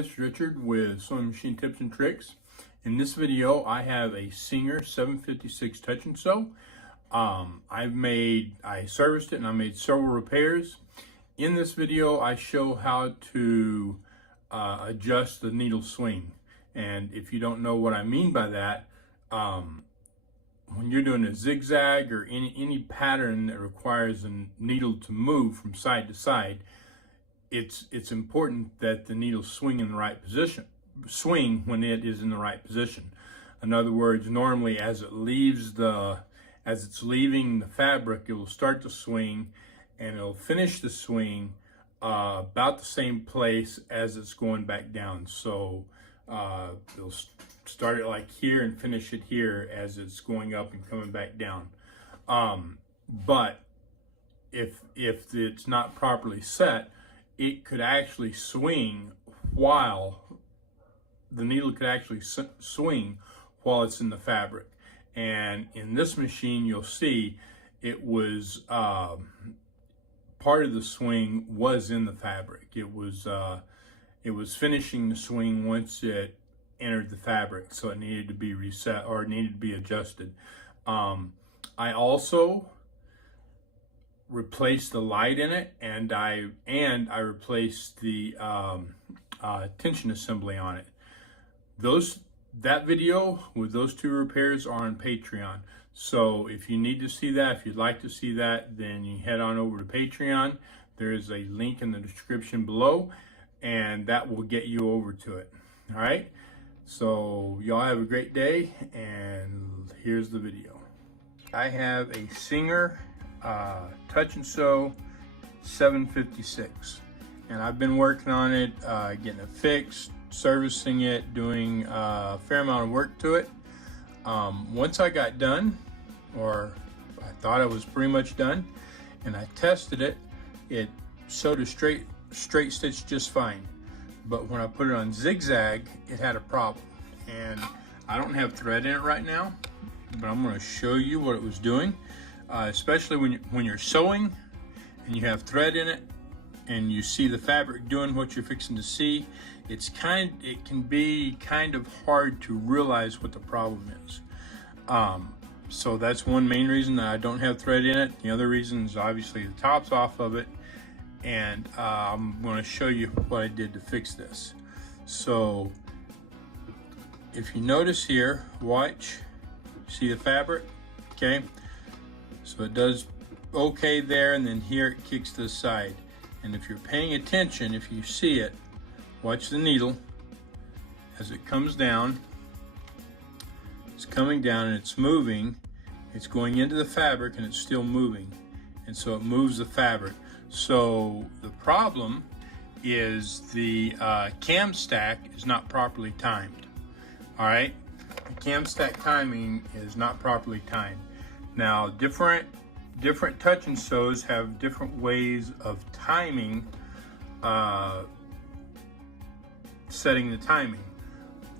This is Richard with Sewing Machine Tips and Tricks. In this video, I have a Singer 756 touch and sew. I serviced it and I made several repairs. In this video, I show how to adjust the needle swing. And if you don't know what I mean by that, when you're doing a zigzag or any pattern that requires a needle to move from side to side, it's important that the needle swing in the right position, swing when it is in the right position. In other words, normally as it's leaving the fabric, it will start to swing and it'll finish the swing about the same place as it's going back down. So it'll start it like here and finish it here as it's going up and coming back down. But if it's not properly set, it could actually swing while the needle could actually swing while it's in the fabric. And in this machine, you'll see it was part of the swing was in the fabric. It was finishing the swing once it entered the fabric, so it needed to be reset or it needed to be adjusted. I also replaced the light in it, and I replaced the tension assembly on it. That video with those two repairs are on Patreon. So if you need to see that, if you'd like to see that, then you head on over to Patreon. There is a link in the description below, and that will get you over to it. All right. So y'all have a great day, and here's the video. I have a Singer touch and sew 756, and I've been working on it, getting it fixed, servicing it, doing a fair amount of work to it. Once I got done, or I thought I was pretty much done, and I tested it, it sewed a straight stitch just fine. But when I put it on zigzag, it had a problem. And I don't have thread in it right now, but I'm going to show you what it was doing. Especially when you're sewing and you have thread in it and you see the fabric doing what you're fixing to see, it can be kind of hard to realize what the problem is. So that's one main reason that I don't have thread in it. The other reason is obviously the top's off of it, and I'm going to show you what I did to fix this. So if you notice here, watch, see the fabric, okay? So it does okay there, and then here it kicks to the side. And if you're paying attention, if you see it, watch the needle as it comes down. It's coming down and it's moving. It's going into the fabric and it's still moving. And so it moves the fabric. So the problem is the cam stack is not properly timed. All right, the cam stack timing is not properly timed. Now, different touch and sews have different ways of timing, setting the timing.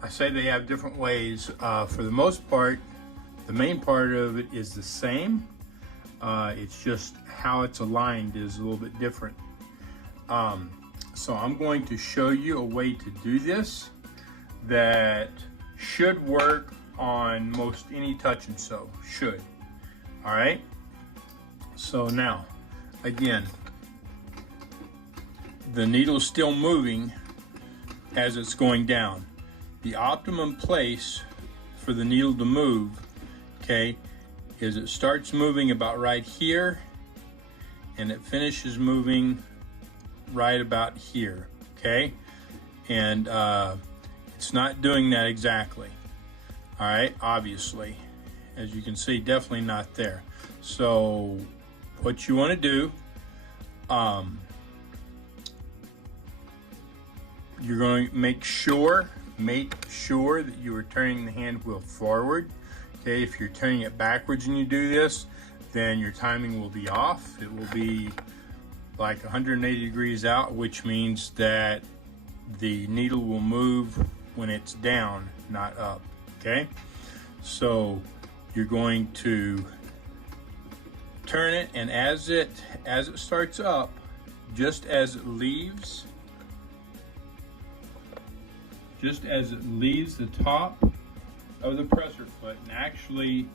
I say they have different ways. For the most part, the main part of it is the same. It's just how it's aligned is a little bit different. So I'm going to show you a way to do this that should work on most any touch and sew. Should. All right, so now, again, the needle's still moving as it's going down. The optimum place for the needle to move, okay, is it starts moving about right here, and it finishes moving right about here, okay? And it's not doing that exactly, all right, obviously. As you can see, definitely not there. So what you want to do, you're going to make sure that you are turning the hand wheel forward. Okay, if you're turning it backwards and you do this, then your timing will be off. It will be like 180 degrees out, which means that the needle will move when it's down, not up. Okay, so you're going to turn it, and as it starts up, just as it leaves just as it leaves the top of the presser foot. And actually,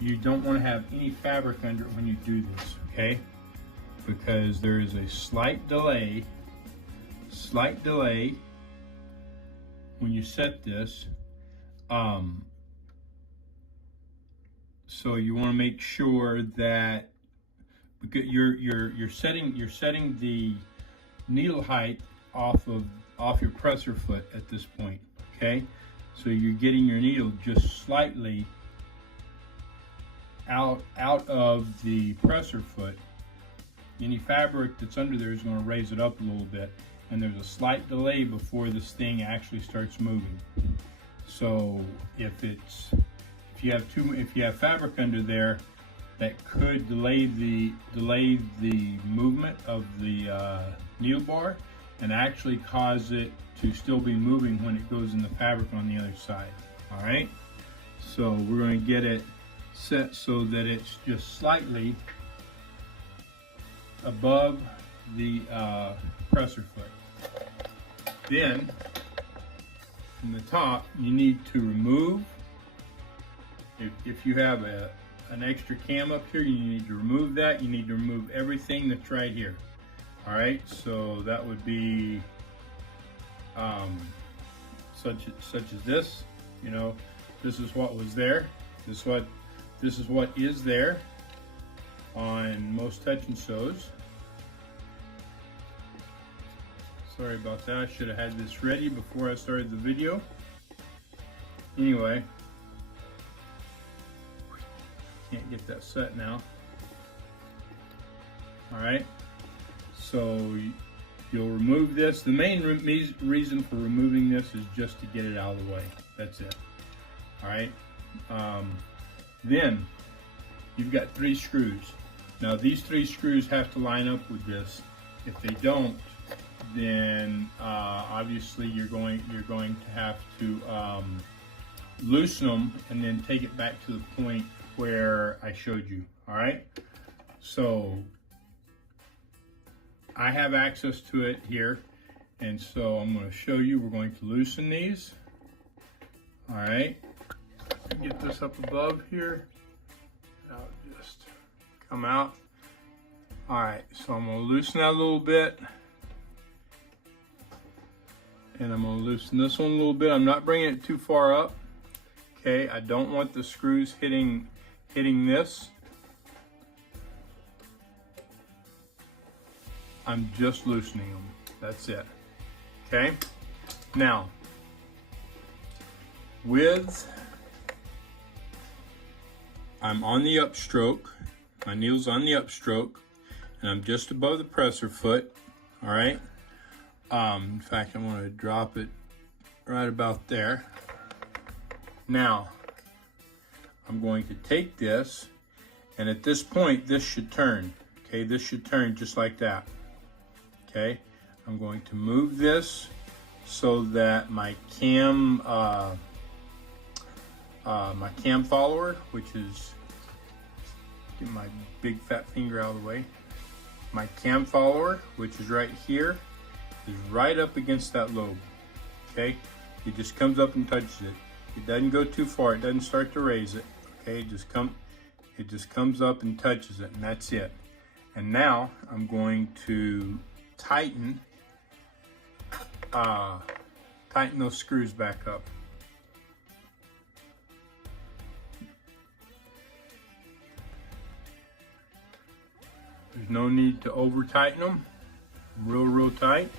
you don't want to have any fabric under it when you do this, okay? Because there is a slight delay when you set this. So you want to make sure that you're setting the needle height off your presser foot at this point, okay? So you're getting your needle just slightly out of the presser foot. Any fabric that's under there is going to raise it up a little bit, and there's a slight delay before this thing actually starts moving. So if you have fabric under there, that could delay the movement of the needle bar and actually cause it to still be moving when it goes in the fabric on the other side. All right, so we're going to get it set so that it's just slightly above the presser foot. Then from the top, you need to remove, if you have an extra cam up here, you need to remove that. You need to remove everything that's right here. All right, so that would be such as this. You know, this is what was there. This is what is there on most touch and sews. Sorry about that. I should have had this ready before I started the video. Anyway, can't get that set now. All right, so you'll remove this. The main reason for removing this is just to get it out of the way. That's it. All right. Then you've got 3 screws. Now these 3 screws have to line up with this. If they don't, then obviously you're going to have to loosen them and then take it back to the point where I showed you. All right, so I have access to it here, and so I'm going to show you. We're going to loosen these. All right, get this up above here. I'll just come out. All right, so I'm going to loosen that a little bit, and I'm going to loosen this one a little bit. I'm not bringing it too far up. Okay, I don't want the screws hitting this. I'm just loosening them. That's it. Okay. Now, I'm on the upstroke. My needle's on the upstroke, and I'm just above the presser foot. All right. In fact, I'm going to drop it right about there. Now, I'm going to take this, and at this point, this should turn. Okay, this should turn just like that. Okay, I'm going to move this so that my cam follower, which is, get my big fat finger out of the way. My cam follower, which is right here, is right up against that lobe. Okay, it just comes up and touches it. It doesn't go too far. It doesn't start to raise it. Okay, it just comes up and touches it, and that's it. And now I'm going to tighten those screws back up. There's no need to over tighten them. Real tight.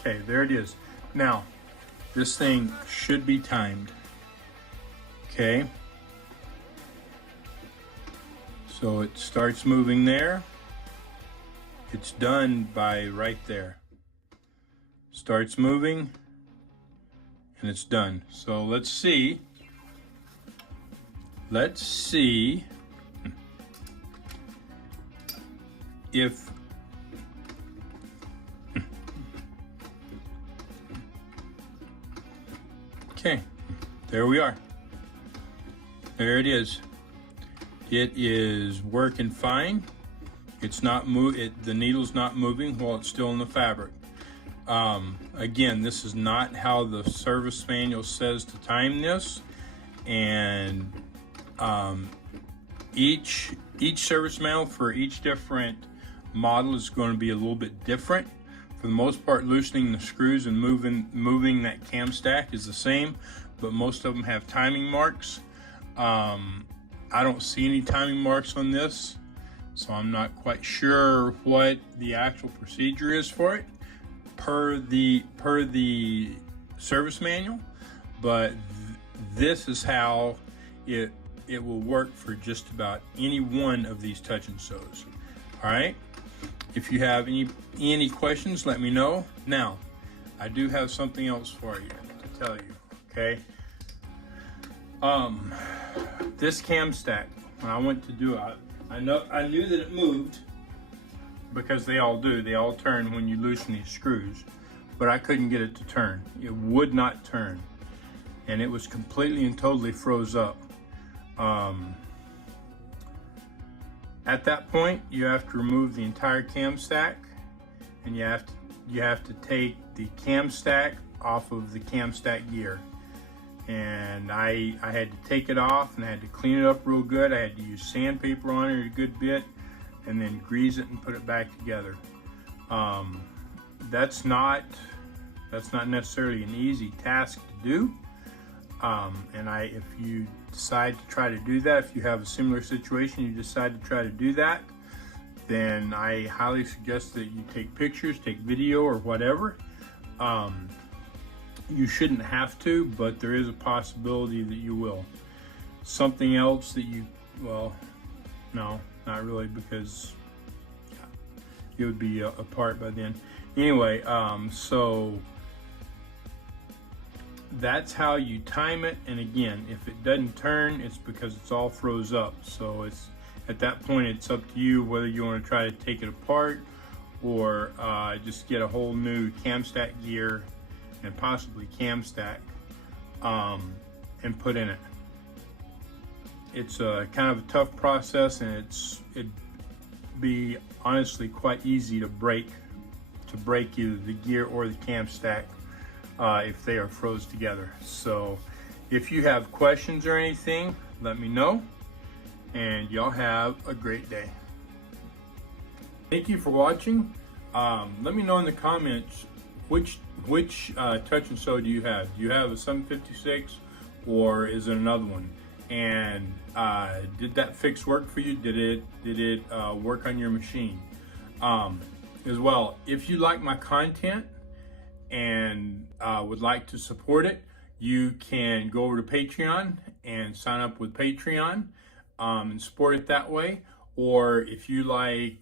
Okay, there it is. Now, this thing should be timed. Okay. So it starts moving there. It's done by right there. Starts moving, and it's done. So let's see. Let's see if okay, there we are. There it is. It is working fine. It's not the needle's not moving while it's still in the fabric. Again, this is not how the service manual says to time this, and each service manual for each different model is going to be a little bit different. For the most part, loosening the screws and moving that cam stack is the same, but most of them have timing marks. I don't see any timing marks on this, so I'm not quite sure what the actual procedure is for it per the service manual, but this is how it will work for just about any one of these touch and sews. All right, if you have any questions, let me know. Now, I do have something else for you to tell you. Okay, this cam stack, when I went to do it, I knew that it moved, because they all do. They all turn when you loosen these screws, but I couldn't get it to turn. It would not turn, and it was completely and totally froze up. At that point, you have to remove the entire cam stack, and you have to take the cam stack off of the cam stack gear. And I had to take it off, and I had to clean it up real good. I had to use sandpaper on it a good bit, and then grease it and put it back together. That's not necessarily an easy task to do. And if you decide to try to do that, if you have a similar situation, you decide to try to do that, then I highly suggest that you take pictures, take video, or whatever. You shouldn't have to, but there is a possibility that you will. Something else that well, no, not really, because it would be apart by then. Anyway, so that's how you time it. And again, if it doesn't turn, it's because it's all froze up. So it's at that point, it's up to you whether you want to try to take it apart or just get a whole new cam stack gear and possibly cam stack and put in it. It's a kind of a tough process, and it'd be honestly quite easy to break either the gear or the cam stack if they are froze together. So if you have questions or anything, let me know, and y'all have a great day. Thank you for watching. Let me know in the comments which touch and sew do you have? Do you have a 756, or is it another one? And did that fix work for you? Did it work on your machine? As well, if you like my content and would like to support it, you can go over to Patreon and sign up with Patreon and support it that way. Or if you like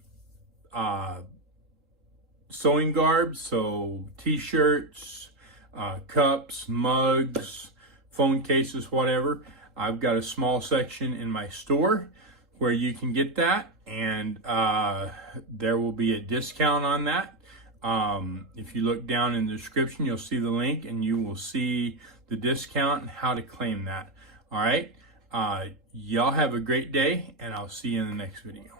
sewing garb, so t-shirts, cups, mugs, phone cases, whatever, I've got a small section in my store where you can get that, and there will be a discount on that. If you look down in the description, you'll see the link, and you will see the discount and how to claim that. All right, y'all have a great day, and I'll see you in the next video.